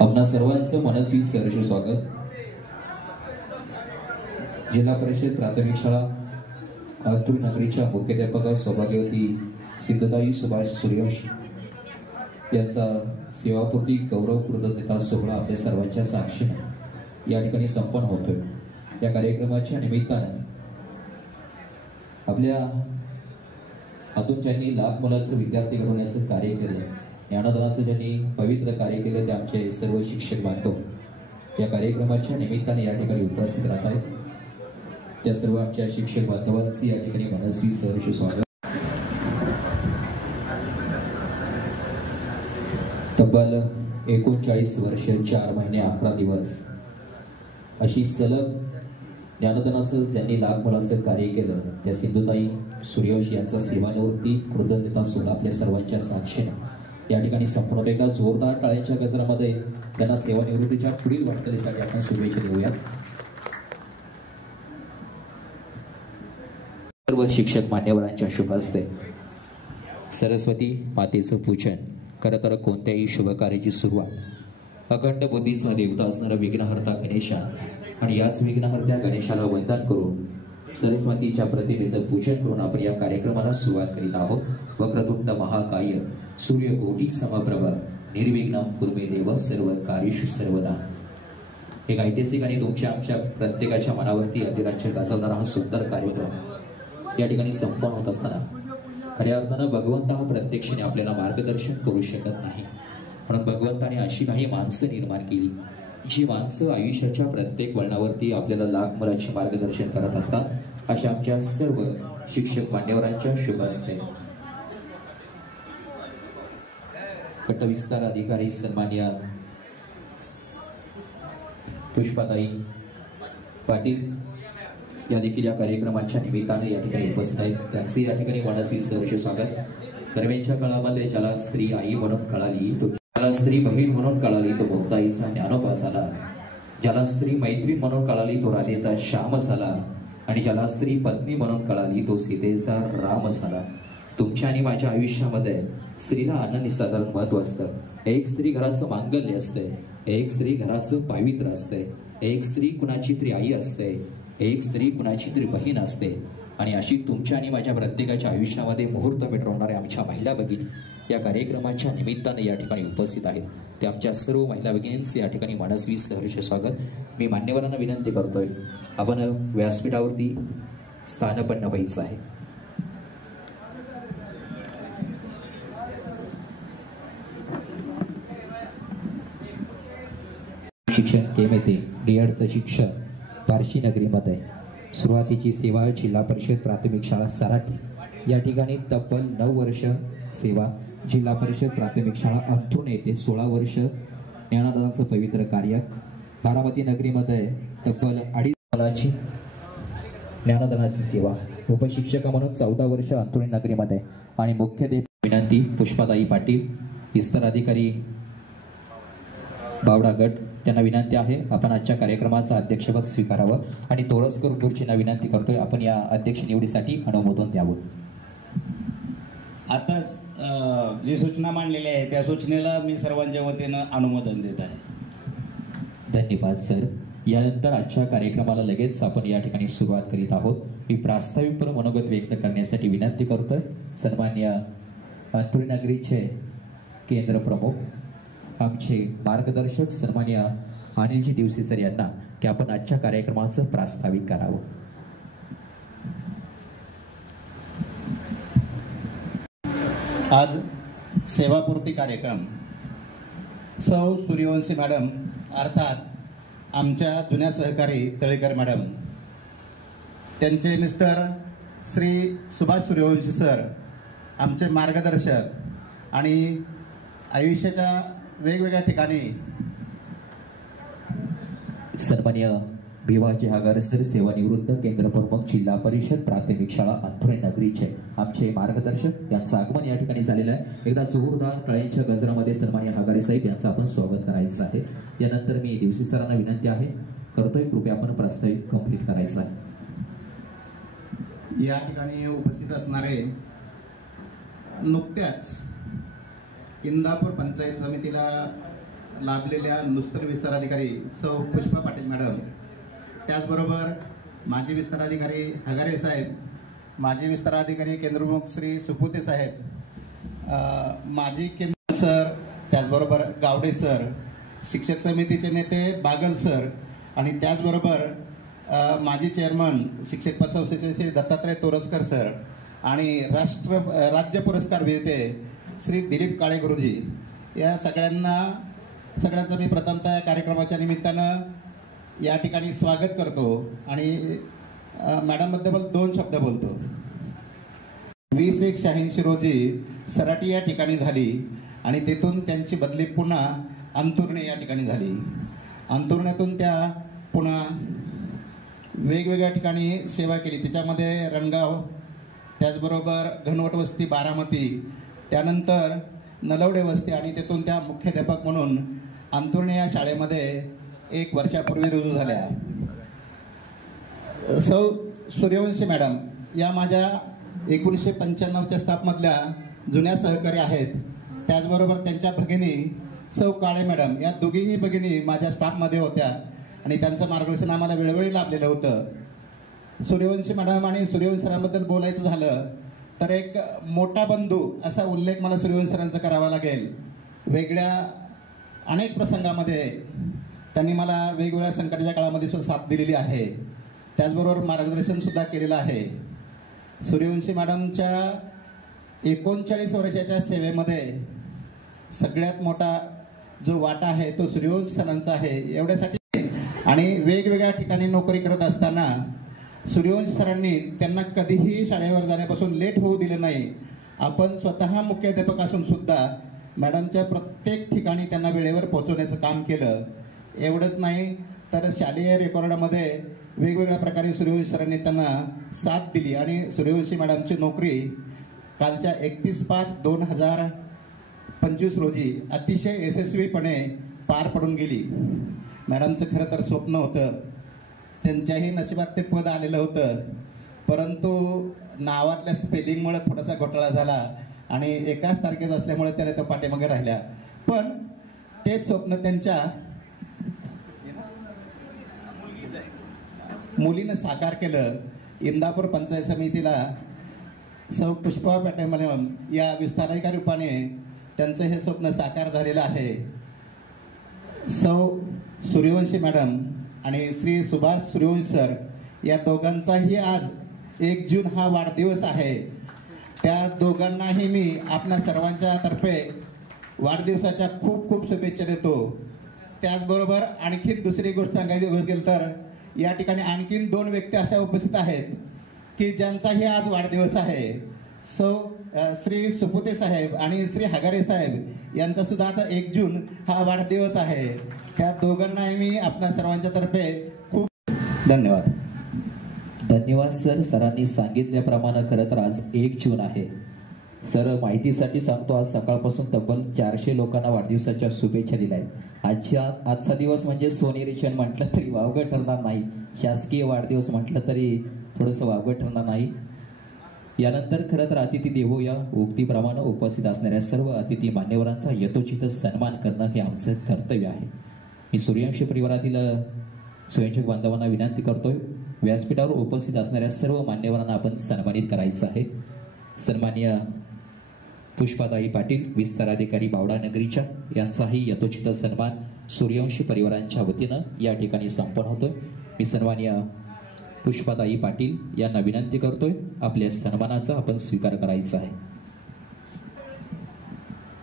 आपणा सर्वांचं मनस्वी सहर्ष स्वागत। जिल्हा परिषद प्राथमिक शाळा आतूर नगरीच्या मुख्याध्यापक सौभाग्यवती सिद्धताई सुभाष सूर्यवंशी यांचा सेवापूर्ती गौरव कृतज्ञता सोहळा आपल्या सर्वांच्या साक्षीने या ठिकाणी संपन्न होतोय। या कार्यक्रमाच्या निमित्ताने आपल्या हातून ज्यांनी लाख मुलांचं विद्यार्थी घडवण्याचं कार्य केलं, ज्ञानदानाचं ज्यांनी पवित्र कार्य केलं, ते आमचे सर्व शिक्षक बांधव या कार्यक्रमाच्या निमित्ताने या ठिकाणी उपस्थित राहत आहेत। त्या सर्व आमच्या शिक्षक बांधवांचे या ठिकाणी मनस्वी सहर्ष स्वागत। तब्बल 39 वर्ष 4 महिने 11 दिवस अशी सलग ज्ञानदानाचं ज्यांनी लाख मुलांचं कार्य केलं, त्या सिद्धताई सूर्यवंशी यांचा सेवानिवृत्ती कृतज्ञता सोहळा आपल्या सर्वांच्या साक्षीने या ठिकाणी संपूर्ण एका जोरदार टाळ्यांच्या गजरामध्ये त्यांना सेवानिवृत्तीच्या पुढील वाटचालीसाठी आपण शुभेच्छा देऊया। सर्व शिक्षक मान्यवरांच्या शुभ हस्ते सरस्वती मातेचं पूजन। खरं तर कोणत्याही शुभ कार्याची सुरुवात अखंड बुद्धीचा देवता असणारा विघ्नहर्ता गणेशा आणि याच विघ्नहर्त्या गणेशाला वंदन करून सरस्वतीच्या प्रतिमेचं पूजन करून आपण या कार्यक्रमाला सुरुवात करीत आहोत। वक्रतुंड महाकाय सूर्यकोटी समप्रभ निर्विघ्नं कुर्मे देव सर्व कार्येषु सर्वदा। एक ऐतिहासिक आणि तुमच्या आमच्या प्रत्येकाच्या मनावरती अधिराज्य गाजवणारा हा सुंदर कार्यक्रम या ठिकाणी संपन्न होत असताना खऱ्या अर्थानं भगवंत हा प्रत्यक्षाने आपल्याला मार्गदर्शन करू शकत नाही, म्हणून भगवंताने अशी काही माणसं निर्माण केली जी माणसं आयुष्याच्या प्रत्येक वळणावरती आपल्याला लाख मुलांचे मार्गदर्शन करत असतात। अशा आमच्या सर्व शिक्षक मान्यवरांच्या शुभ हस्ते गटविस्तार अधिकारी सन्मान्य पुष्पाताई पाटील या देखील या कार्यक्रमाच्या निमित्ताने या ठिकाणी उपस्थित आहेत। त्यांचे या ठिकाणी मनस्वी सहर्ष स्वागत। दरम्यानच्या काळामध्ये ज्याला स्त्री आई म्हणून कळाली, तो ज्याला स्त्री बहीण म्हणून कळाली, तो मुक्ताईचा ज्ञानोबा झाला। ज्याला स्त्री मैत्रीण म्हणून कळाली, तो राधेचा श्याम झाला। आणि ज्याला स्त्री पत्नी म्हणून कळाली, तो सीतेचा राम झाला। तुमच्या आणि माझ्या आयुष्यामध्ये स्त्रीला अनन्य साधारण महत्व असतं। एक स्त्री घराचं मांगल्य असते, एक स्त्री घराचं पावित्र असते, एक स्त्री कुणाची तरी आई असते, एक स्त्री कुणाची तरी बहीण असते। आणि अशी तुमच्या आणि माझ्या प्रत्येकाच्या आयुष्यामध्ये मुहूर्त मिटवणाऱ्या आमच्या महिला भगिनी या कार्यक्रमाच्या निमित्ताने या ठिकाणी उपस्थित आहेत। ते आमच्या सर्व महिला भगिनींचे या ठिकाणी मनस्वी सहर्ष स्वागत। मी मान्यवरांना विनंती करतोय, आपण व्यासपीठावरती स्थानपन्न व्हायचं आहे। शिक्षण केमेते डीएडचं शिक्षण बार्शी नगरीमध्ये सुरुवातीची सेवा जिल्हा परिषद प्राथमिक शाळा सराठी या ठिकाणी तब्बल 9 वर्ष सेवा। जिल्हा परिषद प्राथमिक शाळा अंथरुण येथे 16 वर्ष ज्ञानदानाचं पवित्र कार्य। बारामती नगरीमध्ये तब्बल 2.5 वर्षाची ज्ञानदानाची सेवा। उपशिक्षक म्हणून 14 वर्ष अंथरुण नगरीमध्ये। आणि मुख्याध्यापक विनंती पुष्पाताई पाटील विस्तार अधिकारी बावडा गट त्यांना विनंती आहे आपण आजच्या कार्यक्रमाचं अध्यक्षपद स्वीकारावं। आणि तोरसकर गुरुजींना विनंती करतोय आपण या अध्यक्ष निवडीसाठी अनुमोदन द्यावं। आताच जी सूचना मांडलेली आहे त्या सूचनेला मी सर्वांच्या वतीनं अनुमोदन देत आहे। धन्यवाद सर। यानंतर आजच्या कार्यक्रमाला लगेच आपण या ठिकाणी सुरुवात करीत आहोत। मी प्रास्ताविक मनोगत व्यक्त करण्यासाठी विनंती करतोय सन्मान्य अंथरुण नगरीचे केंद्र प्रमुख आमचे मार्गदर्शक सन्मान्य अनिलजी दिवसे सर यांना की आपण आजच्या कार्यक्रमाचं प्रास्ताविक करावं। आज सेवापूर्ती कार्यक्रम सौ सूर्यवंशी मॅडम अर्थात आमच्या जुन्या सहकारी तळेकर मॅडम, त्यांचे मिस्टर श्री सुभाष सूर्यवंशी सर आमचे मार्गदर्शक आणि आयुष्याच्या वेगवेगळ्या ठिकाणी सन्मान्य भिवाजी हागार सर सेवानिवृत्त केंद्र प्रमुख जिल्हा परिषद प्राथमिक शाळा अंथरुण नगरीचे आमचे मार्गदर्शक यांचं आगमन या ठिकाणी झालेलं आहे। एकदा जोरदार टाळ्यांच्या गजरामध्ये सन्मान्य हागारे साहेब यांचं आपण स्वागत करायचं आहे। यानंतर मी दिवशी सरांना विनंती आहे करतोय कृपया आपण प्रास्ताविक कंप्लीट करायचं आहे। या ठिकाणी उपस्थित असणारे नुकत्याच इंदापूर पंचायत समितीला लाभलेल्या नुस्तन विस्तार अधिकारी सौ पुष्पा पाटील मॅडम, त्याचबरोबर माजी विस्तार अधिकारी हगारे साहेब, माजी विस्तार अधिकारी केंद्रप्रमुख श्री सुपुते साहेब, माजी केंद्र सर, त्याचबरोबर गावडे सर, शिक्षक समितीचे नेते बागल सर आणि त्याचबरोबर माजी चेअरमन शिक्षक पतसंस्थेचे श्री दत्तात्रय तोरसकर सर आणि राज्य पुरस्कार विजेते श्री दिलीप काळे गुरुजी, या सगळ्यांचं मी प्रथमतः या कार्यक्रमाच्या निमित्तानं या ठिकाणी स्वागत करतो आणि मॅडमबद्दल 2 शब्द बोलतो. 20/1/86 रोजी सराटी या ठिकाणी झाली आणि तेथून त्यांची बदली पुन्हा अंतुर्णे या ठिकाणी झाली. अंतुर्ण्यातून त्या पुन्हा वेगवेगळ्या ठिकाणी सेवा केली, त्याच्यामध्ये रणगाव, त्याचबरोबर घनवट वस्ती बारामती, त्यानंतर नलवडे वस्ती आणि तेथून त्या मुख्याध्यापक म्हणून अंतुर्णे या शाळेमध्ये 1 वर्षापूर्वी रुजू झाल्या. सौ सूर्यवंशी मॅडम या माझ्या 1995च्या स्टाफमधल्या जुन्या सहकारी आहेत. त्याचबरोबर त्यांच्या भगिनी सौ काळे मॅडम, या दोघीही भगिनी माझ्या स्टाफमध्ये होत्या आणि त्यांचं मार्गदर्शन आम्हाला वेळोवेळी लाभलेलं होतं. सूर्यवंशी मॅडम आणि सूर्यवंशी सरांबद्दल बोलायचं झालं तर एक मोठा बंधू असा उल्लेख मला सूर्यवंशी सरांचा करावा लागेल. अनेक प्रसंगामध्ये त्यांनी मला वेगवेगळ्या संकटाच्या काळामध्ये साथ दिलेली आहे, त्याचबरोबर मार्गदर्शन सुद्धा केलेलं आहे. सूर्यवंशी मॅडमच्या 39 वर्षाच्या सेवेमध्ये सगळ्यात मोठा जो वाटा आहे तो सूर्यवंशी सरांचा आहे. एवढ्यासाठी आणि वेगवेगळ्या ठिकाणी नोकरी करत असताना सूर्यवंशी सरांनी त्यांना कधीही शाळेवर जाण्यापासून लेट होऊ दिले नाही. आपण स्वतः मुख्याध्यापक असून सुद्धा मॅडमच्या प्रत्येक ठिकाणी त्यांना वेळेवर पोहोचवण्याचं काम केलं. एवढंच नाही तर शालेय रेकॉर्डामध्ये वेगवेगळ्या प्रकारे सूर्यवंशी सरांनी त्यांना साथ दिली आणि सूर्यवंशी मॅडमची नोकरी कालच्या 31/5/2025 रोजी अतिशय यशस्वीपणे पार पडून गेली. मॅडमचं खरं तर स्वप्न होतं, त्यांच्याही नशिबात ते पद आलेलं होतं, परंतु नावातल्या स्पेलिंगमुळे थोडासा घोटाळा झाला आणि एकाच तारखेत असल्यामुळे त्याने तो पाठीमागे राहिल्या. पण तेच स्वप्न त्यांच्या मुलीनं साकार केलं. इंदापूर पंचायत समितीला सौ पुष्पा पाटील मॅडम या विस्तारिका रूपाने त्यांचं हे स्वप्न साकार झालेलं आहे. सौ सूर्यवंशी मॅडम आणि श्री सुभाष सूर्यवंशी सर या दोघांचाही आज 1 जून हा वाढदिवस आहे. त्या दोघांनाही मी आपल्या सर्वांच्या तर्फे वाढदिवसाच्या खूप खूप शुभेच्छा देतो. त्याचबरोबर आणखीन दुसरी गोष्ट सांगायची गेली तर या ठिकाणी आणखीन 2 व्यक्ती अशा उपस्थित आहेत की ज्यांचाही आज वाढदिवस आहे. श्री सुपुते साहेब आणि श्री हगारे साहेब यांचा सुद्धा आता 1 जून हा वाढदिवस आहे. त्या दोघांनाही मी आपल्या सर्वांच्या तर्फे खूप धन्यवाद. धन्यवाद सर. सरांनी सांगितल्याप्रमाणे खरं तर आज 1 जून आहे. सर माहितीसाठी सांगतो, आज सकाळपासून तब्बल 400 लोकांना वाढदिवसाच्या शुभेच्छा दिल्या आहेत. आजचा दिवस म्हणजे सोनेरी क्षण म्हटलं तरी वावगं ठरणार नाही, शासकीय वाढदिवस म्हटलं तरी थोडंसं वावगं ठरणार नाही. यानंतर खरं तर अतिथी देवो या उक्तीप्रमाणे उपस्थित असणाऱ्या सर्व अतिथी मान्यवरांचा यथोचित सन्मान करणं हे आमचं कर्तव्य आहे. मी सूर्यवंशी परिवारातील स्वयंसेवक बांधवांना विनंती करतोय, व्यासपीठावर उपस्थित असणाऱ्या सर्व मान्यवरांना आपण सन्मानित करायचं आहे. सन्माननीय पुष्पाताई पाटील विस्तार अधिकारी बावडा नगरीच्या यांचाही यथोचित सन्मान सूर्यवंशी परिवारांच्या वतीनं या ठिकाणी संपन्न होतोय. मी सन्माननीय पुष्पाताई पाटील यांना विनंती करतोय, आपल्या सन्मानाचा आपण स्वीकार करायचा आहे.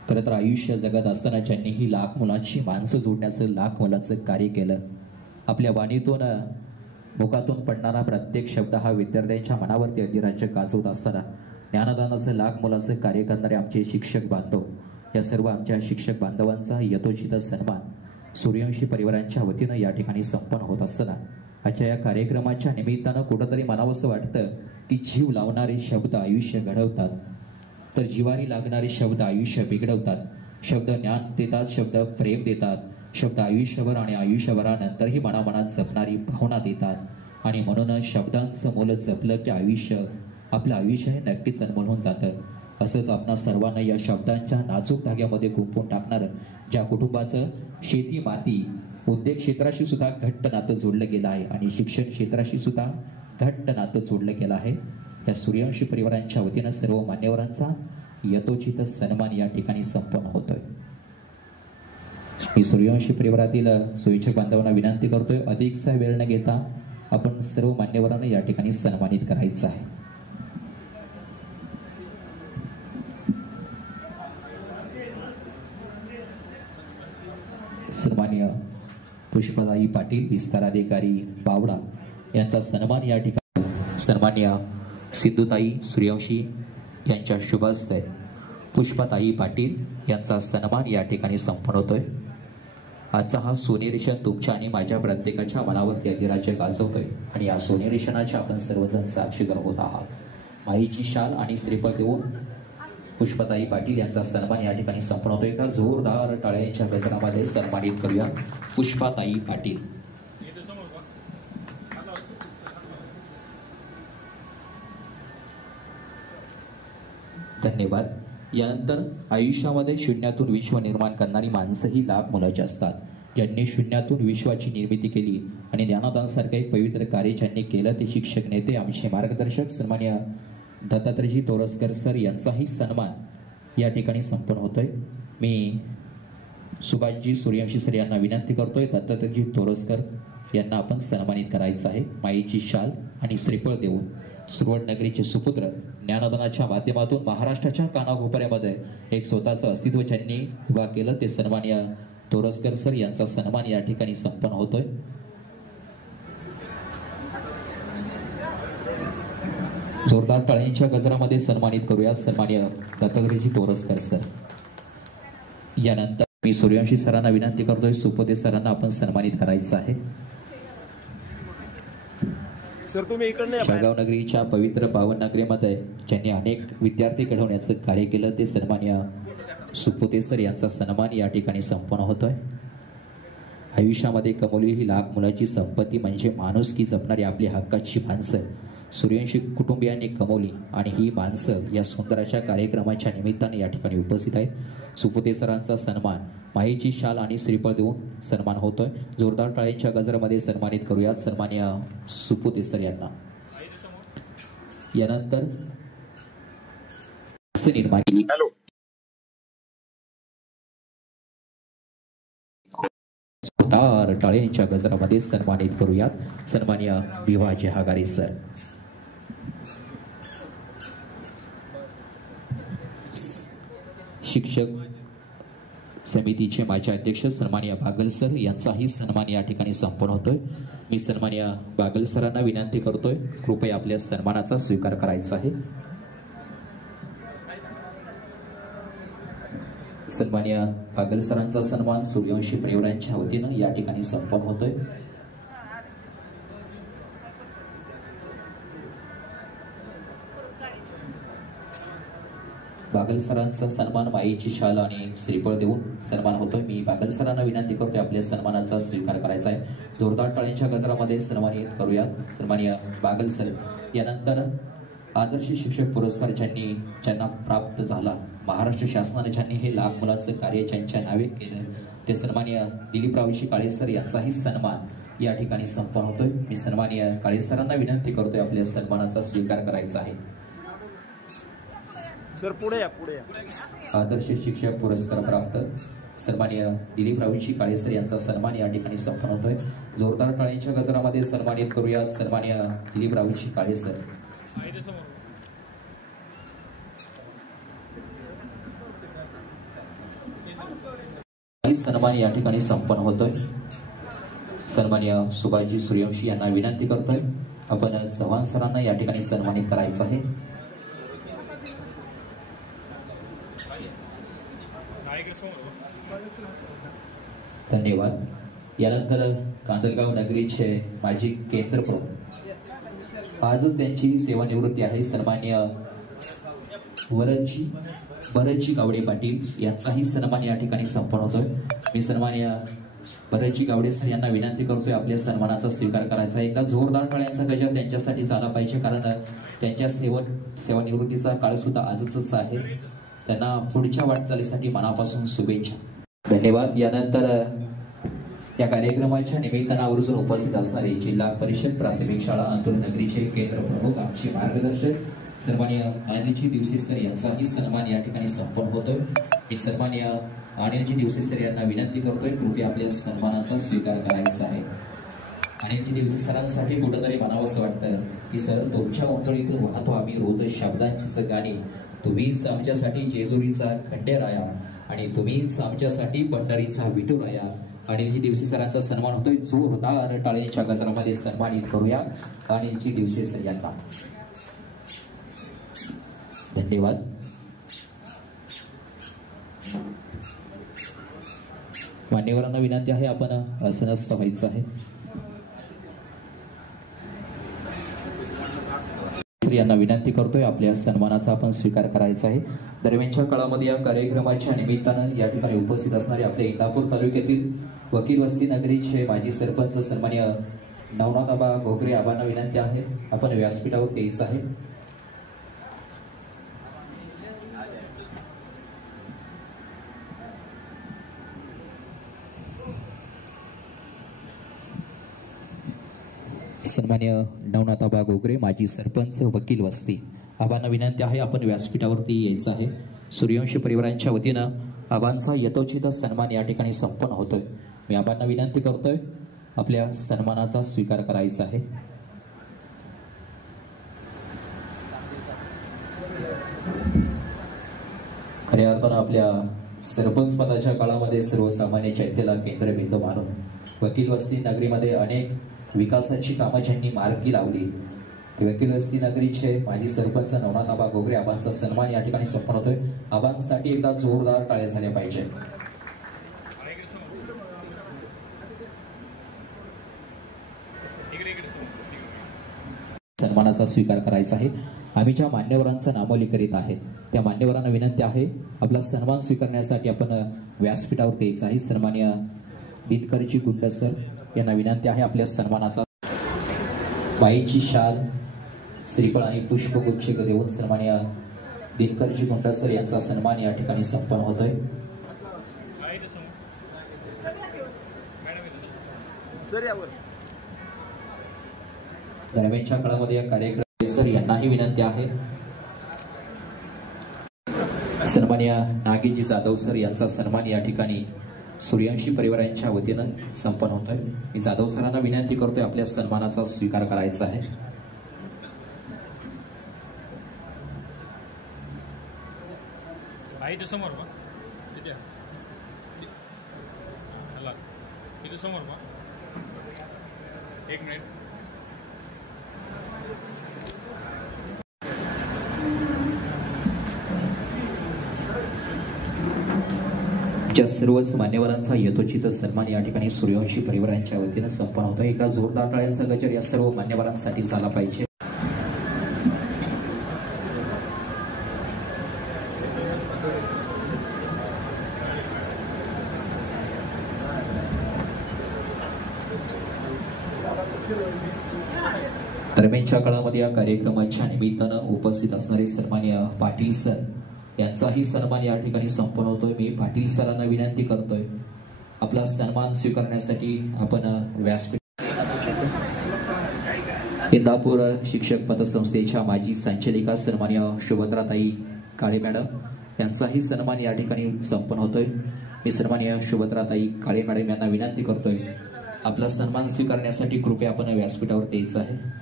खरं तर आयुष्य जगत असताना ज्यांनीही लाख मुलांची माणसं जोडण्याचं लाख मुलाचं कार्य केलं, आपल्या वाणीतून मुखातून पडणारा प्रत्येक शब्द हा विद्यार्थ्यांच्या मनावरती अधिराज्य गाजवत असताना ज्ञानदानाचं लाख मुलाचं कार्य करणारे आमचे शिक्षक बांधव, या सर्व आमच्या शिक्षक बांधवांचा यथोचित सन्मान सूर्यवंशी परिवारांच्या वतीनं या ठिकाणी संपन्न होत असताना आजच्या या कार्यक्रमाच्या निमित्तानं कुठंतरी मनावंसं वाटतं की जीव लावणारे शब्द आयुष्य घडवतात, तर जीवारी लागणारे शब्द आयुष्य बिघडवतात. शब्द ज्ञान देतात, शब्द प्रेम देतात, शब्द आयुष्यभर आणि आयुष्यभरानंतरही मनामनात जपणारी भावना देतात. आणि म्हणूनच शब्दांचं मोल जपलं की आपलं आयुष्य हे नक्कीच अनमोल होऊन जातं. असंच आपणा सर्वांना या शब्दांच्या नाजूक धाग्यामध्ये गुंफून टाकणारं ज्या कुटुंबाचं शेती माती उद्योग क्षेत्राशी सुद्धा घट्ट नातं जोडलं गेलं आहे आणि शिक्षण क्षेत्राशी सुद्धा घट्ट नातं जोडलं गेलं आहे, त्या सूर्यवंशी परिवारांच्या वतीनं सर्व मान्यवरांचा यथोचित सन्मान या ठिकाणी संपन्न होतोय. मी सूर्यवंशी परिवारातील सोयीच्या बांधवांना विनंती करतोय, अधिकचा वेळ न घेता आपण सर्व मान्यवरांना या ठिकाणी सन्मानित करायचं आहे. सन्मान्य पुष्पदाई पाटील विस्तार अधिकारी बावडा यांचा सन्मान या ठिकाणी सन्मान्य सिद्धूताई सूर्यवंशी यांच्या शुभ हस्ते पुष्पताई पाटील यांचा सन्मान या ठिकाणी संपन्न होतोय. आजचा हा सोनेरेशन तुमच्या आणि माझ्या प्रत्येकाच्या मनावरती अधिराज्य गाजवतोय आणि या सोनेरेशनाचे आपण सर्वजण साक्षीदार होत आहात. माईची शाल आणि श्रीफळ देऊन पुष्पताई पाटील यांचा सन्मान या ठिकाणी संपन्न होतोय. एका जोरदार टाळ्यांच्या गजरामध्ये सन्मानित करूया पुष्पाताई पाटील. धन्यवाद. यानंतर आयुष्यामध्ये शून्यातून विश्व निर्माण करणारी माणसंही लाख मोलाची असतात. ज्यांनी शून्यातून विश्वाची निर्मिती केली आणि ज्ञानदानासारखे पवित्र कार्य ज्यांनी केलं ते शिक्षक नेते आमचे मार्गदर्शक सन्मान्य दत्तात्रयजी तोरसकर सर यांचाही सन्मान या ठिकाणी संपन्न होतोय. मी सुभाषजी सूर्यवंशी सर यांना विनंती करतोय, दत्तात्रयजी तोरसकर यांना आपण सन्मानित करायचं आहे. माईची शाल आणि श्रीफळ देऊन सुरवणनगरीचे सुपुत्र ज्ञानदानाच्या माध्यमातून महाराष्ट्राच्या कानाकोपऱ्यामध्ये एक स्वतःचं अस्तित्व ज्यांनी उभा केलं ते सन्मान्य तोरसकर सर यांचा सन्मान या ठिकाणी संपन्न होतोय. जोरदार टाळ्यांच्या गजरामध्ये सन्मानित करूया सन्मान्य दत्तात्रयजी तोरसकर सर. यानंतर मी सूर्यवंशी सरांना विनंती करतोय, सुपोते सरांना आपण सन्मानित करायचं आहे. सर तुम्ही इकडे शेगाव नगरीच्या पवित्र पावन नगरीमध्ये ज्यांनी अनेक विद्यार्थी घडवण्याचं कार्य केलं ते सन्मान्य सुपोते सर यांचा सन्मान या ठिकाणी संपन्न होतोय. आयुष्यामध्ये कमवलेली ही लाख मुलाची संपत्ती म्हणजे माणुसकी जपणारी आपली हक्काची माणसं सूर्यवंशी कुटुंबियांनी कमवली आणि ही माणसं या सुंदर अशा कार्यक्रमाच्या निमित्ताने या ठिकाणी उपस्थित आहेत. सुपोते सरांचा सन्मान माईची शाल आणि श्रीफळ देऊन सन्मान होतोय. जोरदार टाळ्यांच्या गजरामध्ये सन्मानित करूयात सन्मान्य सुपोते सर यांना. यानंतर निर्माण जोरदार टाळ्यांच्या गजरामध्ये सन्मानित करूयात सन्मान्य विवाजी हागारे सर. शिक्षक समितीचे माजी अध्यक्ष सन्मान्य बागल सर यांचाही सन्मान या ठिकाणी संपन्न होतोय. मी सन्मान्य बागल सरांना विनंती करतोय, कृपया आपल्या सन्मानाचा स्वीकार करायचा आहे. सन्मान्य बागल सरांचा सन्मान सूर्यवंशी परिवारांच्या वतीनं या ठिकाणी संपन्न होतोय. बागल सरांचा सन्मान माईची शाल आणि श्रीफळ देऊन सन्मान होतोय. मी बागल सरांना विनंती करतोय आपल्या सन्मानाचा स्वीकार करायचा आहे. जोरदार टाळ्यांच्या गजरामध्ये सन्मानित करूयात सन्मान्य बागल सर. यानंतर आदर्श शिक्षक पुरस्कार ज्यांना प्राप्त झाला, महाराष्ट्र शासनाने ज्यांनी हे लाख मुलाचं कार्य ज्यांच्या नावे केलं ते सन्मान्य दिलीपरावजी काळे सर यांचाही सन्मान या ठिकाणी संपन्न होतोय. मी सन्मान्य काळे सरांना विनंती करतोय आपल्या सन्मानाचा स्वीकार करायचा आहे. सर पुढे या. आदर्श शिक्षक पुरस्कार प्राप्त सन्मान्य दिलीपरावजी काळे सर यांचा सन्मान या ठिकाणी संपन्न होतोय. जोरदार टाळ्यांच्या गजरामध्ये सन्मानित करूयात सन्मान्य दिलीपरावजी काळे सर. सन्मान या ठिकाणी संपन्न होतोय. सन्मान्य सुभाषजी सूर्यवंशी यांना विनंती करतोय, आपण चव्हाण सरांना या ठिकाणी सन्मानित करायचं आहे. धन्यवाद. यानंतर कांदळगाव नगरीचे माजी केंद्र प्रमुख, आजच त्यांची सेवानिवृत्ती आहे, सन्मान्य भरतजी गावडे पाटील यांचाही सन्मान या ठिकाणी संपन्न होतोय. मी सन्मान्य भरतजी गावडे सर यांना विनंती करतोय आपल्या सन्मानाचा स्वीकार करायचा आहे. एकदा जोरदार टाळ्यांचा गजर त्यांच्यासाठी झाला पाहिजे, कारण त्यांच्या सेवानिवृत्तीचा काळ सुद्धा आजच आहे. त्यांना पुढच्या वाटचालीसाठी मनापासून शुभेच्छा. धन्यवाद. यानंतर या कार्यक्रमाच्या निमित्तानं आवर्जून उपस्थित असणारे जिल्हा परिषद प्राथमिक शाळा अंतूर नगरीचे केंद्र प्रमुख आमचे मार्गदर्शक सन्माननीय अनिलजी दिवसे सर यांचाही सन्मान या ठिकाणी संपन्न होतोय. मी सन्माननीय अनिलजी दिवसे सर यांना विनंती करतोय कृपया आपल्या सन्मानाचा स्वीकार करायचा आहे. अनिलजी दिवसे सरांसाठी कुठंतरी म्हणावंसं वाटतं की सर तुमच्या उंचळीतून वाहतो आम्ही रोज शब्दांचीच गाणी. तुम्हीच आमच्यासाठी जेजुरीचा खंडेराया आणि तुम्हीच आमच्यासाठी पंढरीचा विठुराया. अनिलजी दिवसे सरांचा सन्मान होतोय. जोरदार टाळ्यांच्या गजरामध्ये सन्मानित करूया अनिलजी दिवसे सर यांना. धन्यवाद. मान्यवरांना विनंती आहे आपण आसनस्थ व्हायचं आहे. यांना विनंती करतोय आपल्या सन्मानाचा आपण स्वीकार करायचा आहे. दरम्यानच्या काळामध्ये या कार्यक्रमाच्या निमित्तानं या ठिकाणी उपस्थित असणारे आपल्या इंदापूर तालुक्यातील वकील वस्ती नगरीचे माजी सरपंच सन्माननीय नवनाथ आबा घोगरे आबांना विनंती आहे आपण व्यासपीठावर यायचं आहे. सन्माननीय नवनाथ आबा घोगरे माजी सरपंच वकील वस्ती आबांना विनंती आहे आपण व्यासपीठावरती यायचं आहे. सूर्यवंशी परिवारांच्या वतीनं आबांचा यथोचित सन्मान या ठिकाणी संपन्न होतोय. मी आबांना विनंती करतोय आपल्या सन्मानाचा स्वीकार करायचा आहे. खऱ्या अर्थानं आपल्या सरपंच पदाच्या काळामध्ये सर्वसामान्य जनतेला केंद्रबिंदू मानून वकील वस्ती नगरीमध्ये अनेक विकासाची कामं ज्यांनी मार्गी लावली वकील वस्ती नगरीचे माजी सरपंच नवनाथ आबा घोगरे आबांचा सन्मान या ठिकाणी संपन्न होतोय. आबांसाठी एकदा जोरदार टाळ्या झाल्या पाहिजे. सन्मानाचा स्वीकार करायचा आहे. आम्ही ज्या मान्यवरांचा नामोल्लेख करीत आहे त्या मान्यवरांना विनंती आहे आपला सन्मान स्वीकारण्यासाठी आपण व्यासपीठावर यायचं आहे. सन्माननीय दिनकरजी गुंड सर यांना विनंती आहे आपल्या सन्मानाचा बाईची शाल श्रीफळ आणि पुष्पगुच्छ देऊन सन्माननीय दिनकरजी गुंड सर यांचा सन्मान या ठिकाणी संपन्न होतोय. दरम्यानच्या काळामध्ये या कार्यक्रम सर यांनाही विनंती आहे सन्माननीय नागेजी जाधव सर यांचा सन्मान या ठिकाणी सूर्यवंशी परिवारांच्या वतीनं संपन्न होतोय. मी जाधव सरांना विनंती करतोय आपल्या सन्मानाचा स्वीकार करायचा आहे. समोर एक मिनिट ज्या सर्वच मान्यवरांचा यथोचित सन्मान या ठिकाणी सूर्यवंशी परिवारांच्या वतीनं संपन्न होतो. एकदा जोरदार टाळ्यांचा गजर या सर्व मान्यवरांसाठी झाला पाहिजे. दरम्यानच्या काळामध्ये या कार्यक्रमाच्या निमित्तानं उपस्थित असणारे सन्माननीय पाटील सर यांचाही सन्मान या ठिकाणी संपन्न होतोय. मी पाटील सरांना विनंती करतोय आपला सन्मान स्वीकारण्यासाठी आपण व्यासपीठ. इंदापूर शिक्षक पतसंस्थेच्या माजी संचालिका सन्माननीय शुभद्राताई काळे मॅडम यांचाही सन्मान या ठिकाणी संपन्न होतोय. मी सन्माननीय शुभद्राताई काळे मॅडम यांना विनंती करतोय आपला सन्मान स्वीकारण्यासाठी कृपया आपण व्यासपीठावर यायचं आहे.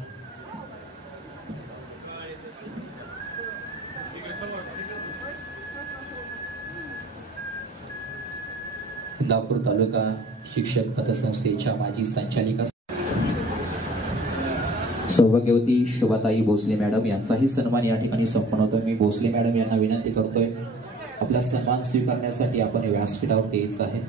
इंदापूर तालुका शिक्षक पतसंस्थेच्या माजी संचालिका सौभाग्यवती शोभाताई भोसले मॅडम यांचाही सन्मान या ठिकाणी संपन्न होतोय. मी भोसले मॅडम यांना विनंती करतोय आपला सन्मान स्वीकारण्यासाठी आपण व्यासपीठावर यायचं आहे.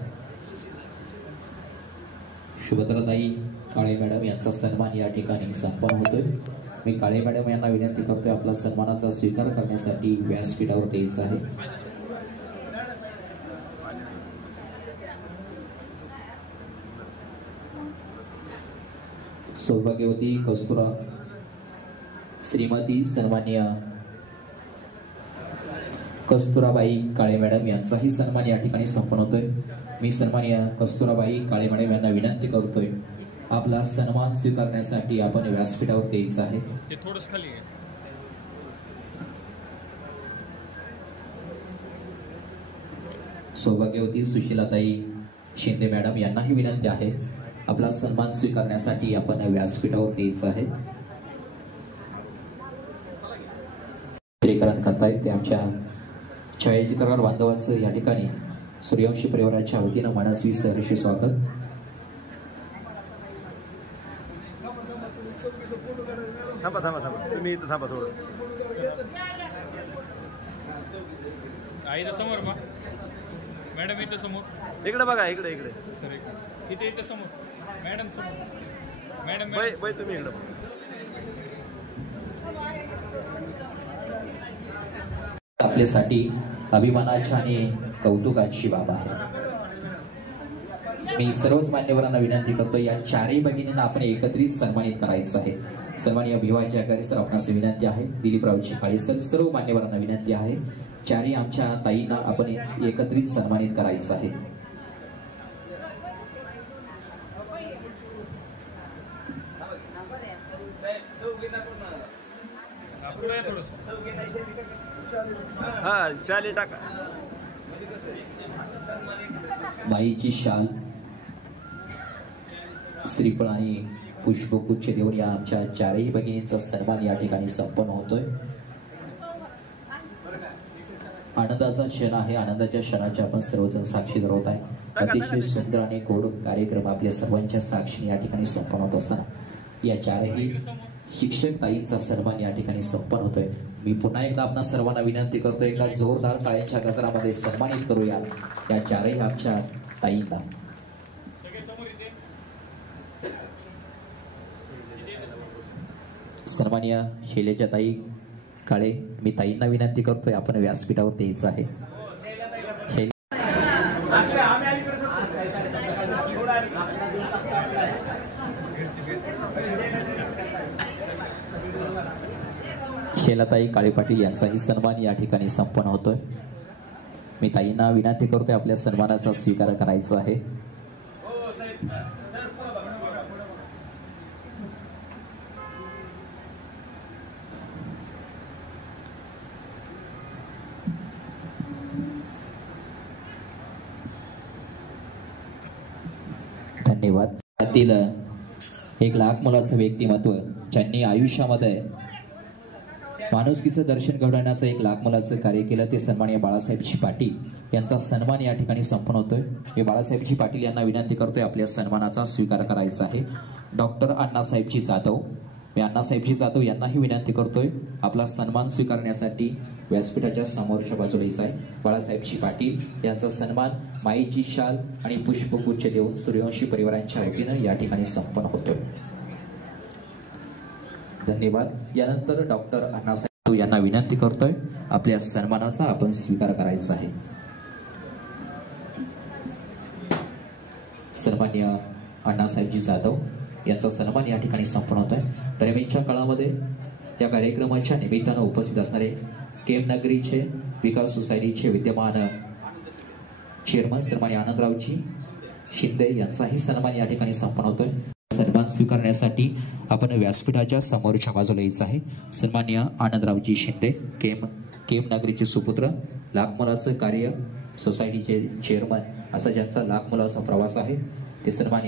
शुभद्राताई काळे मॅडम यांचा सन्मान या ठिकाणी संपन्न होतोय. मी काळे मॅडम यांना विनंती करतोय आपला सन्मानाचा स्वीकार करण्यासाठी व्यासपीठावर यायचं आहे. सौभाग्यवती कस्तुरा श्रीमती सन्माननीय कस्तुराबाई काळे मॅडम यांचाही सन्मान या ठिकाणी संपन्न होतोय. मी सन्माननीय कस्तुराबाई काळे मॅडम यांना विनंती करतोय आपला सन्मान स्वीकारण्यासाठी आपण व्यासपीठावर यायचं आहे. ते थोडंच खाली आहे. सौभाग्यवती सुशीलाताई शिंदे मॅडम यांनाही विनंती आहे आपला सन्मान स्वीकारण्यासाठी आपण व्यासपीठावर यायचं आहे. चित्रीकरण करतायत ते आमच्या छायाचित्रकार बांधवांचं या ठिकाणी सूर्यवंशी परिवाराच्या वतीनं मनस्वी सहर्ष स्वागत. थांबा थांबा थांबा तुम्ही इथं थांबा थोडं. आई समोर बा मॅडम इथं समोर इकडे बघा इकडे इकडे सर इथे इथं समोर मॅडम समोर मॅडम बाई तुम्ही इकडे आपल्यासाठी अभिमानाची आणि कौतुकाची बाब आहे. मी सर्वच मान्यवरांना विनंती करतो या चारही भगिनींना आपण एकत्रित सन्मानित करायचं आहे. सन्माननीय भिवाजी आगारे सर आपणास विनंती आहे. दिलीपरावजी काळे सर सर्व मान्यवरांना विनंती आहे चारही आमच्या ताईंना आपण एकत्रित सन्मानित करायचं आहे. हा चाली टाका. माईची शाल श्रीफळ आणि पुष्पगुच्छ देऊन या आमच्या चारही भगिनींचा सन्मान या ठिकाणी संपन्न होतोय. आनंदाचा क्षण आहे. आनंदाच्या क्षणाचे आपण सर्वजण साक्षी धरवत आहे. अतिशय सुंदर आणि गोड कार्यक्रम आपल्या सर्वांच्या साक्षीने या ठिकाणी संपन्न होत असताना या चारही शिक्षक ताईंचा सन्मान या ठिकाणी संपन्न होतोय. मी पुन्हा एकदा आपणा सर्वांना विनंती करतोय एका जोरदार टाळ्यांच्या गजरामध्ये सन्मानित करूया या चारही आमच्या ताईंना. सन्माननीय शैलेजा ताई काळे मी ताईंना विनंती करतोय आपण व्यासपीठावर यायचं आहे. शैलाताई काळे पाटील यांचाही सन्मान या ठिकाणी संपन्न होतोय. मी ताईंना विनंती करतोय आपल्या सन्मानाचा स्वीकार करायचा आहे. धन्यवाद. त्यातील 1 लाख मुलाचं व्यक्तिमत्व ज्यांनी आयुष्यामध्ये माणुसकीचं दर्शन घडवण्याचं 1 लाख मुलाचं कार्य केलं ते सन्माननीय बाळासाहेबजी पाटील यांचा सन्मान या ठिकाणी संपन्न होतोय. मी बाळासाहेबजी पाटील यांना विनंती करतोय आपल्या सन्मानाचा स्वीकार करायचा आहे. डॉक्टर अण्णासाहेबजी जाधव मी अण्णासाहेबजी जाधव यांनाही विनंती करतोय आपला सन्मान स्वीकारण्यासाठी व्यासपीठाच्या समोरच्या बाजूला यायचं आहे. बाळासाहेबजी पाटील यांचा सन्मान माईची शाल आणि पुष्पगुच्छ देऊन सूर्यवंशी परिवारांच्या वतीनं या ठिकाणी संपन्न होतोय. धन्यवाद. यानंतर डॉक्टर अण्णासाहेब यांना विनंती करतोय आपल्या सन्मानाचा आपण स्वीकार करायचा आहे. सन्माननीय अण्णासाहेबजी जाधव यांचा सन्मान या ठिकाणी संपन्न होतोय. दरम्यानच्या काळामध्ये या कार्यक्रमाच्या निमित्तानं उपस्थित असणारे केम नगरीचे विकास सोसायटीचे विद्यमान चेअरमन सन्माननीय आनंदरावजी शिंदे यांचाही सन्मान या ठिकाणी संपन्न होतोय. सन्मान स्वीकारण्यासाठी आपण व्यासपीठाच्या समोरच्या बाजूला यायचं आहे. सन्माननीय आनंदरावजी शिंदे केम नगरीचे सुपुत्र लाख मुलाचं कार्य सोसायटीचे चेअरमन असा ज्यांचा लाख मुलाचा प्रवास आहे ते सन्माननीय